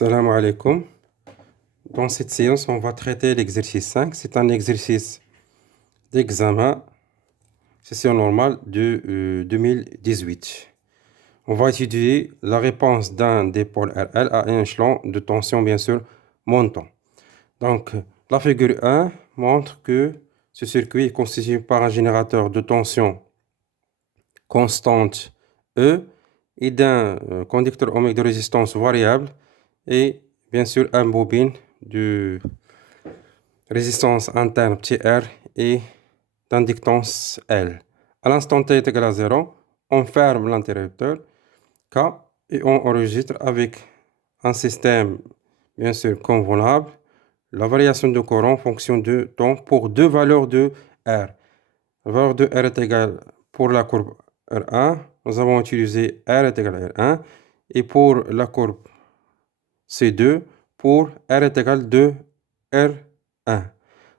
Salam alaikum. Dans cette séance, on va traiter l'exercice 5. C'est un exercice d'examen, session normale de 2018. On va étudier la réponse d'un des pôles RL à un échelon de tension, bien sûr, montant. Donc, la figure 1 montre que ce circuit est constitué par un générateur de tension constante E et d'un conducteur ohmique de résistance variable et bien sûr un bobine de résistance interne petit r et d'inductance L. À l'instant t est égal à 0, on ferme l'interrupteur K et on enregistre avec un système bien sûr convenable la variation de courant en fonction de temps pour deux valeurs de R. La valeur de R est égale pour la courbe R1, nous avons utilisé R est égal à R1 et pour la courbe C2 pour R est égal à R1.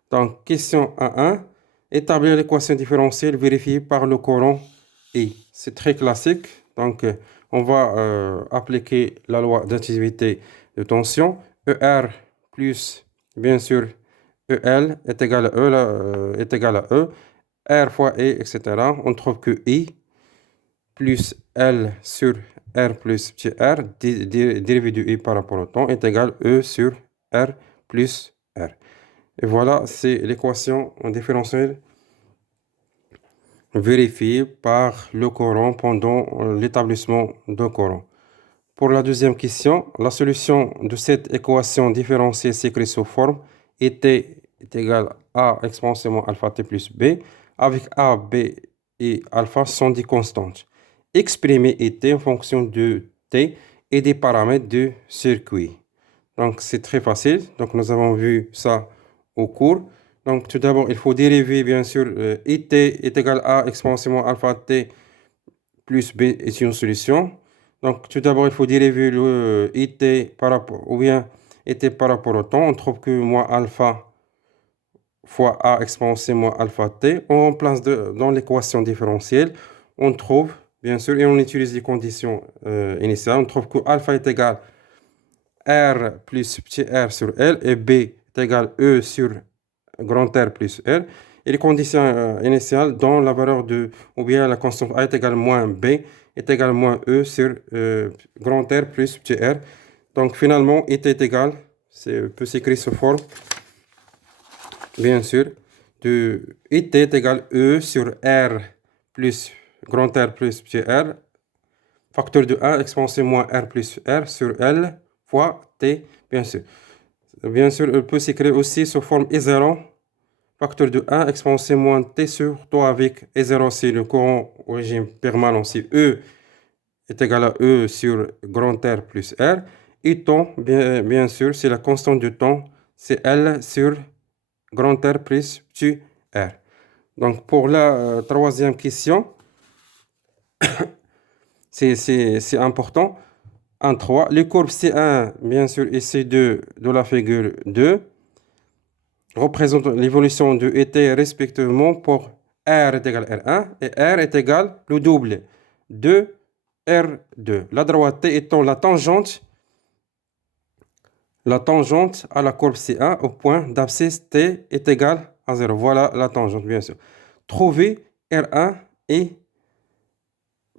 Donc, question A1, établir l'équation différentielle vérifiée par le courant I. C'est très classique. Donc, on va appliquer la loi d'additivité de tension. ER plus, bien sûr, EL est égal à E, est égal à E. R fois E, etc. On trouve que I plus L sur R plus petit r, dérivé du I par rapport au temps, est égal à E sur R plus R. Et voilà, c'est l'équation différentielle vérifiée par le courant pendant l'établissement de courant. Pour la deuxième question, la solution de cette équation différentielle s'écrit sous forme T est égal à exponentiellement alpha t plus b, avec a, b et alpha sont des constantes. Exprimer T en fonction de t et des paramètres du circuit. Donc, c'est très facile. Donc, nous avons vu ça au cours. Donc, tout d'abord, il faut dériver, bien sûr, IT est égal à exponentiellement alpha t plus b est une solution. Donc, tout d'abord, il faut dériver le IT par rapport, ou bien IT par rapport au temps. On trouve que moins alpha fois a exponentiellement alpha t. On remplace dans l'équation différentielle. On trouve, bien sûr, et on utilise les conditions initiales. On trouve que alpha est égal R plus petit r sur L et B est égal E sur grand R plus L. Et les conditions initiales dont la valeur de, ou bien la constante A est égale moins B est égal moins E sur grand R plus petit r. Donc finalement, it est égal, peut s'écrire sous forme, bien sûr, de it est égal E sur R plus grand R plus petit r, facteur de 1 exponentielle moins R plus R sur L fois T, bien sûr. Bien sûr, elle peut s'écrire aussi sous forme E0, facteur de 1 exponentielle moins T sur toi avec E0, c'est le courant au régime permanent, si E est égal à E sur grand R plus R. Et temps, bien sûr, c'est la constante du temps, c'est L sur grand R plus petit R. Donc, pour la troisième question, c'est important. 1, 3. Les courbes C1, bien sûr, et C2 de la figure 2 représentent l'évolution de ET respectivement pour R est égal à R1 et R est égal le double de R2. La droite T étant la tangente à la courbe C1 au point d'abscisse T est égal à 0. Voilà la tangente, bien sûr. Trouvez R1 et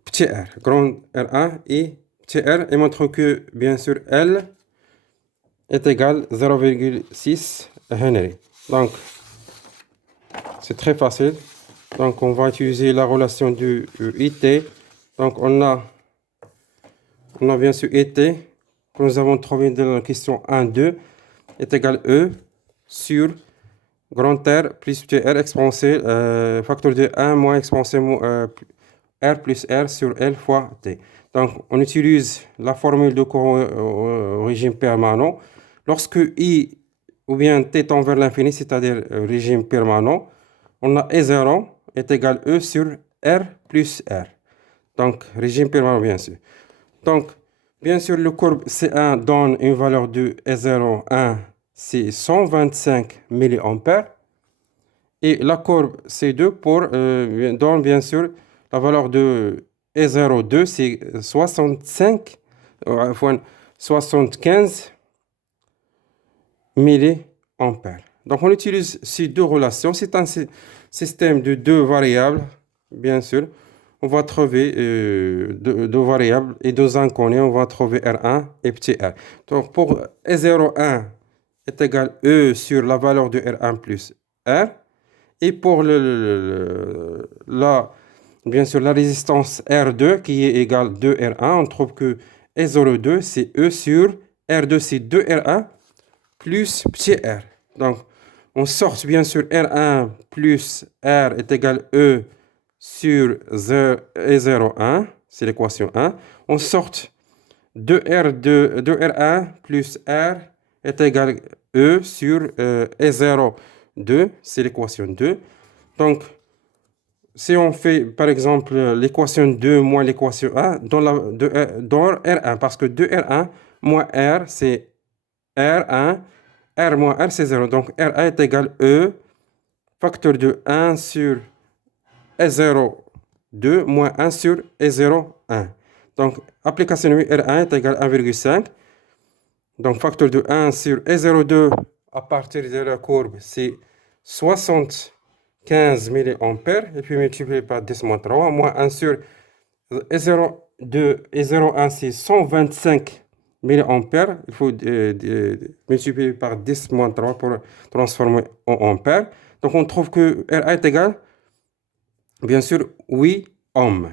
petit r, grand R1 et petit r, et montre que, bien sûr, L est égal à 0,6 Henry. Donc, c'est très facile. Donc, on va utiliser la relation du IT. Donc, on a bien sûr IT, que nous avons trouvé dans la question 1, 2, est égal à E sur grand R plus petit r exponentiel, facteur de 1 moins exponentiel R plus R sur L fois T. Donc, on utilise la formule de courant au régime permanent. Lorsque I ou bien T tend vers l'infini, c'est-à-dire régime permanent, on a E0 est égal à E sur R plus R. Donc, régime permanent, bien sûr. Donc, bien sûr, le courbe C1 donne une valeur de E0, 1, c'est 125 mA. Et la courbe C2 donne, bien sûr, la valeur de E02, c'est 65, 75 milliampères. Donc, on utilise ces deux relations. C'est un système de deux variables, bien sûr. On va trouver deux variables et deux inconnus. On va trouver R1 et petit r. Donc, pour E01 est égal E sur la valeur de R1 plus R. Et pour bien sûr, la résistance R2 qui est égale 2R1, on trouve que E02 c'est E sur R2 c'est 2R1 plus petit r. Donc, on sort bien sûr R1 plus R est égal E sur E01, c'est l'équation 1. On sort 2R1 plus R est égal E sur E02, c'est l'équation 2. Donc, si on fait par exemple l'équation 2 moins l'équation 1 dans R1, parce que 2R1 moins R, c'est R1, R moins R, c'est 0. Donc, R1 est égal E, facteur de 1 sur E02 moins 1 sur E01. Donc, application numérique R1 est égal à 1,5. Donc, facteur de 1 sur E02 à partir de la courbe, c'est 75 milliampères. Et puis multiplié par 10 moins 3, moins 1 sur E02 et 0,1, c'est 125 milliampères. Il faut multiplier par 10 moins 3 pour transformer en ampères. Donc, on trouve que R1 est égal, bien sûr, 8 ohms.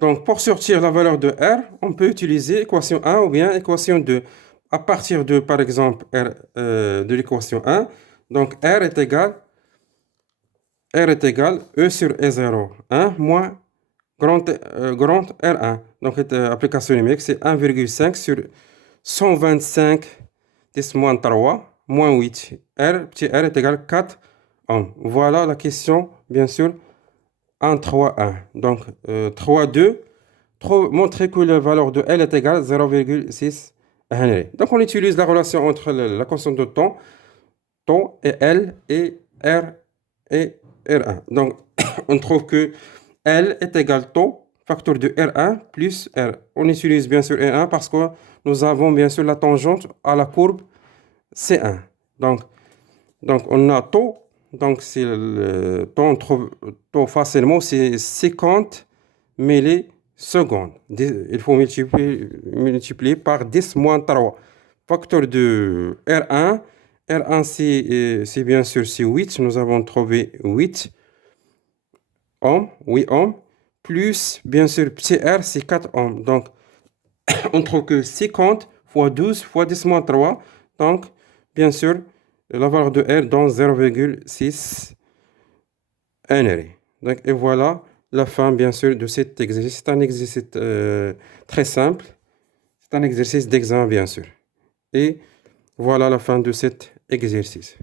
Donc, pour sortir la valeur de R, on peut utiliser équation 1 ou bien équation 2. À partir de, par exemple, de l'équation 1, donc R est égal E sur E01 moins grand R1. Donc, application numérique, c'est 1,5 sur 125 10 moins 3 moins 8. Petit r est égal 4 ohms. Voilà la question, bien sûr, en 3.1. Donc, 3.2, montrer que la valeur de L est égale à 0,6 Henry. Donc, on utilise la relation entre la constante de temps et L et R et R1. Donc, on trouve que L est égal taux, facteur de R1 plus R. On utilise bien sûr R1 parce que nous avons bien sûr la tangente à la courbe C1. Donc on a taux. Donc, c'est le temps, on trouve taux facilement, c'est 50 millisecondes. Il faut multiplier par 10 moins 3. Facteur de R1. R1, c'est bien sûr c'est 8. Nous avons trouvé 8 ohms, 8 ohms. Plus, bien sûr, petit r, c'est 4 ohms. Donc, on trouve que 50 fois 12 fois 10 moins 3. Donc, bien sûr, la valeur de R dans 0,6 Henry. Donc, et voilà la fin, bien sûr, de cet exercice. C'est un exercice très simple. C'est un exercice d'examen, bien sûr. Et voilà la fin de cet exercice.